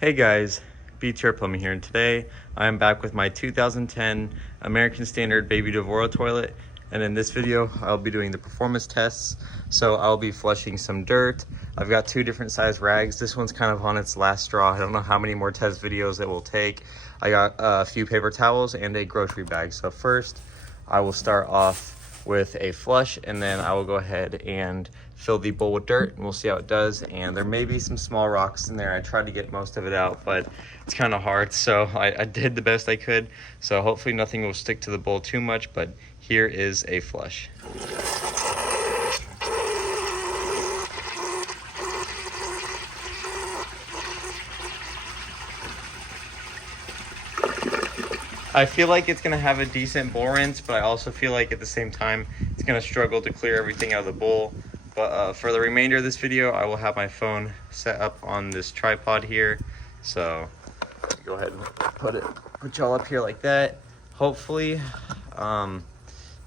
Hey guys, BTR Plumbing here, and today I am back with my 2010 American Standard Baby Devoro toilet, and in this video I'll be doing the performance tests. So I'll be flushing some dirt. I've got two different size rags. This one's kind of on its last straw. I don't know how many more test videos it will take. I got a few paper towels and a grocery bag. So first I will start off with a flush, and then I will go ahead and fill the bowl with dirt, and we'll see how it does. And there may be some small rocks in there. I tried to get most of it out, but it's kind of hard, so I did the best I could. So hopefully nothing will stick to the bowl too much, but here is a flush. I feel like it's gonna have a decent bowl rinse, but I also feel like at the same time it's gonna struggle to clear everything out of the bowl. But for the remainder of this video, I will have my phone set up on this tripod here. So go ahead and put y'all up here like that. Hopefully,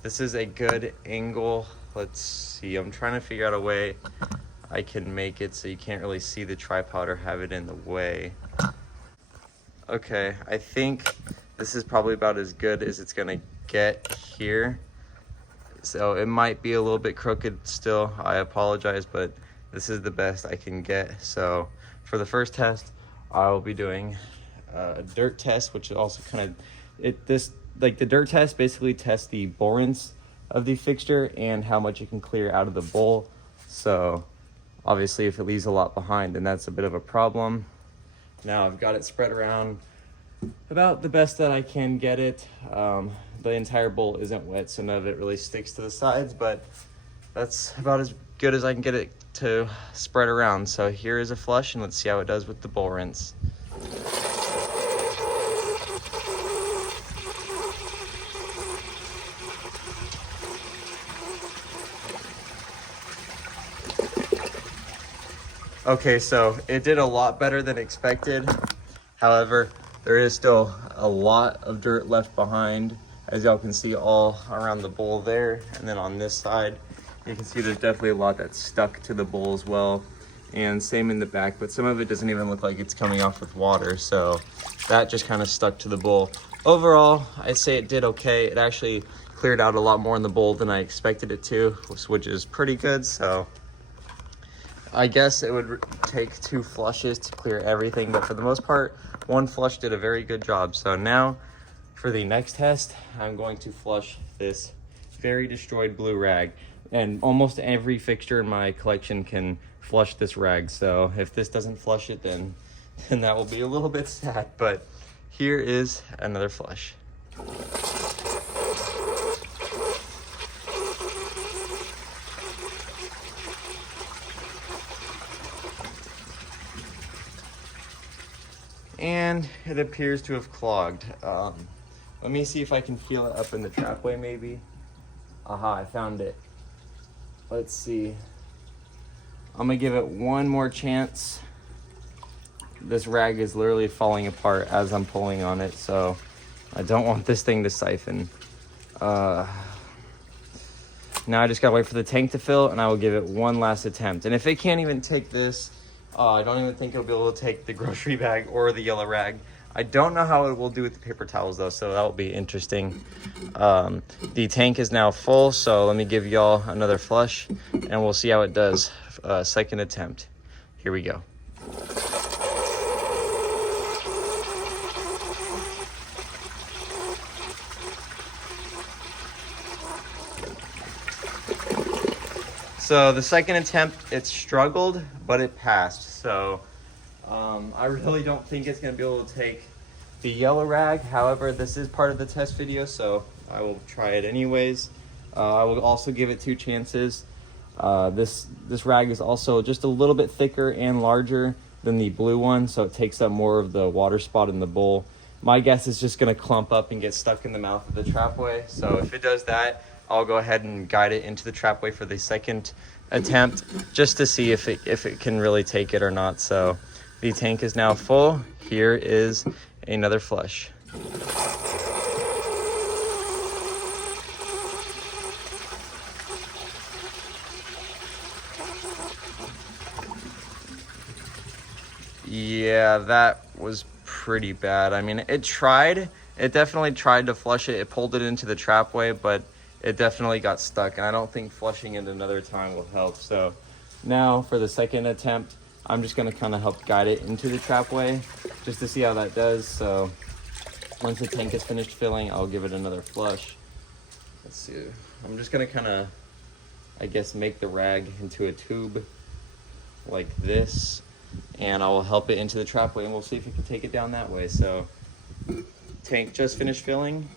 this is a good angle. Let's see, I'm trying to figure out a way I can make it so you can't really see the tripod or have it in the way. Okay, I think this is probably about as good as it's gonna get here. So it might be a little bit crooked still. I apologize, but this is the best I can get. So for the first test, I will be doing a dirt test, which is also kind of the dirt test basically tests the bowl rinse of the fixture and how much it can clear out of the bowl. So obviously if it leaves a lot behind, then that's a bit of a problem. Now I've got it spread around about the best that I can get it. The entire bowl isn't wet, so none of it really sticks to the sides, but that's about as good as I can get it to spread around. So here is a flush, and let's see how it does with the bowl rinse. Okay, so it did a lot better than expected. However, there is still a lot of dirt left behind, as y'all can see all around the bowl there. And then on this side, you can see there's definitely a lot that's stuck to the bowl as well. And same in the back, but some of it doesn't even look like it's coming off with water. So that just kind of stuck to the bowl. Overall, I'd say it did okay. It actually cleared out a lot more in the bowl than I expected it to, which is pretty good. So I guess it would take 2 flushes to clear everything, but for the most part, 1 flush did a very good job. So now for the next test, I'm going to flush this very destroyed blue rag. And almost every fixture in my collection can flush this rag. So if this doesn't flush it, then that will be a little bit sad. But here is another flush. And it appears to have clogged. Let me see if I can feel it up in the trapway maybe. Aha, I found it. Let's see. I'm gonna give it one more chance. This rag is literally falling apart as I'm pulling on it, so I don't want this thing to siphon. Now I just gotta wait for the tank to fill, and I will give it one last attempt. And if it can't even take this, I don't even think it'll be able to take the grocery bag or the yellow rag. I don't know how it will do with the paper towels though, so that will be interesting. The tank is now full, so let me give y'all another flush and we'll see how it does. Second attempt. Here we go. So the second attempt, it struggled, but it passed. So I really don't think it's gonna be able to take the yellow rag. However, this is part of the test video, so I will try it anyways. I will also give it 2 chances. This rag is also just a little bit thicker and larger than the blue one, so it takes up more of the water spot in the bowl. My guess is just gonna clump up and get stuck in the mouth of the trapway. So if it does that, I'll go ahead and guide it into the trapway for the second attempt, just to see if it can really take it or not. So the tank is now full. Here is another flush. Yeah, that was pretty bad. I mean, it definitely tried to flush it. It pulled it into the trapway, but it definitely got stuck. And I don't think flushing it another time will help. So now for the second attempt, I'm just gonna kind of help guide it into the trapway just to see how that does. So once the tank is finished filling, I'll give it another flush. Let's see. I'm just gonna kind of, I guess, make the rag into a tube like this, and I will help it into the trapway, and we'll see if it can take it down that way. So tank just finished filling,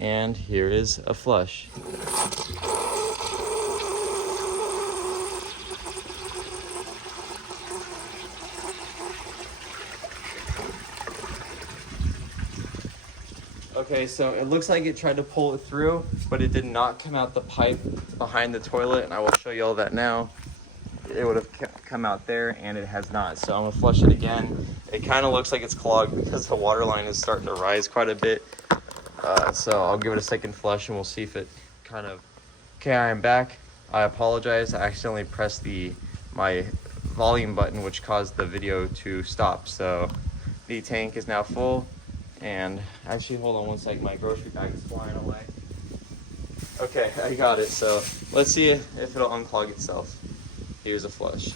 and here is a flush. Okay, so it looks like it tried to pull it through, but it did not come out the pipe behind the toilet, and I will show you all that now. It would have come out there, and it has not. So I'm gonna flush it again. It kind of looks like it's clogged because the water line is starting to rise quite a bit. So I'll give it a second flush, and we'll see if it kind of... Okay, I am back. I apologize. I accidentally pressed my volume button, which caused the video to stop. So the tank is now full. And actually, hold on one second, my grocery bag is flying away. Okay, I got it. So let's see if it'll unclog itself. Here's a flush.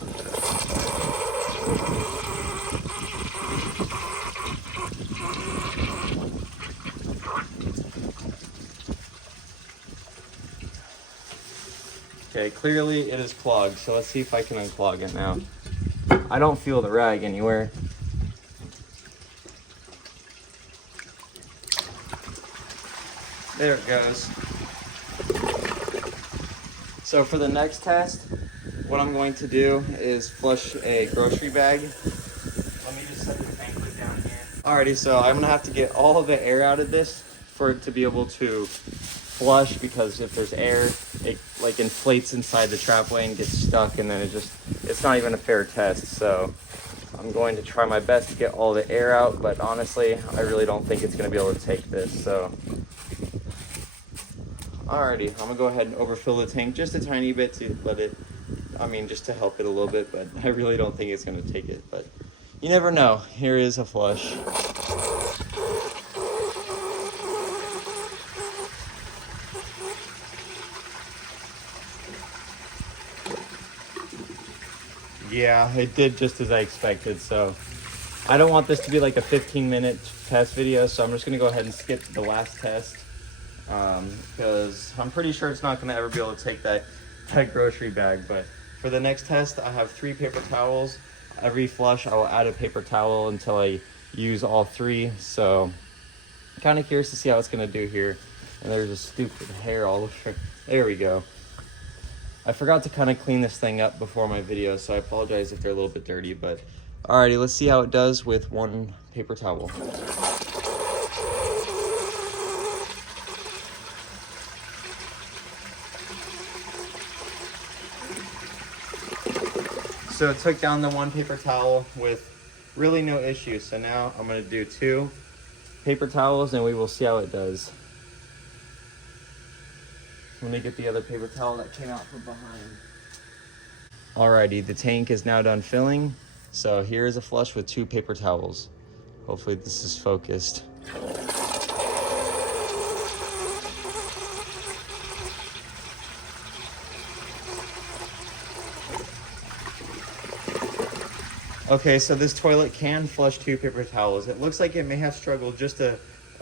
Okay, clearly it is clogged, so let's see if I can unclog it now. I don't feel the rag anywhere. There it goes. So for the next test, what I'm going to do is flush a grocery bag. Let me just set the tank lid down here. Alrighty, so I'm gonna have to get all of the air out of this for it to be able to flush, because if there's air, it like inflates inside the trapway and gets stuck, and then it's not even a fair test. So I'm going to try my best to get all the air out, but honestly, I really don't think it's gonna be able to take this. So alrighty, I'm gonna go ahead and overfill the tank just a tiny bit to let it, just to help it a little bit, but I really don't think it's gonna take it, but you never know. Here is a flush. Yeah, it did just as I expected, so I don't want this to be like a 15-minute test video, so I'm just gonna go ahead and skip the last test. Because I'm pretty sure it's not going to ever be able to take that grocery bag. But for the next test, I have 3 paper towels. Every flush, I will add a paper towel until I use all 3. So I'm kind of curious to see how it's going to do here. And there's a stupid hair all over. There we go. I forgot to kind of clean this thing up before my video, so I apologize if they're a little bit dirty. But alrighty, let's see how it does with 1 paper towel. So it took down the 1 paper towel with really no issue. So now I'm going to do 2 paper towels, and we will see how it does. Let me get the other paper towel that came out from behind. Alrighty, the tank is now done filling. So here is a flush with 2 paper towels. Hopefully this is focused. Okay, so this toilet can flush 2 paper towels. It looks like it may have struggled just a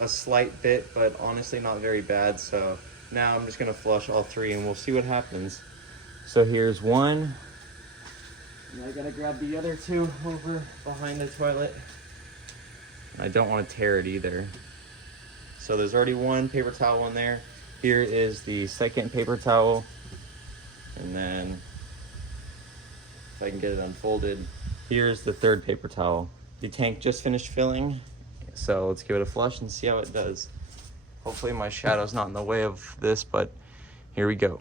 slight bit, but honestly not very bad. So now I'm just gonna flush all 3 and we'll see what happens. So here's 1. And I gotta grab the other 2 over behind the toilet. I don't want to tear it either. So there's already 1 paper towel in there. Here is the second paper towel. And then if I can get it unfolded, here's the 3rd paper towel. The tank just finished filling, so let's give it a flush and see how it does. Hopefully my shadow's not in the way of this, but here we go.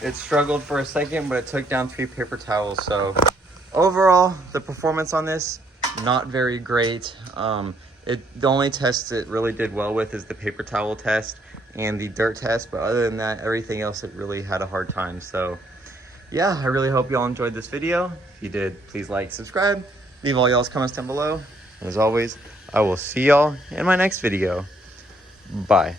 It struggled for a second, but it took down 3 paper towels. So overall, the performance on this, not very great. The only test it really did well with is the paper towel test, and the dirt test, but other than that, everything else, it really had a hard time. So yeah, I really hope y'all enjoyed this video. If you did, please like, subscribe, leave all y'all's comments down below. And as always, I will see y'all in my next video. Bye.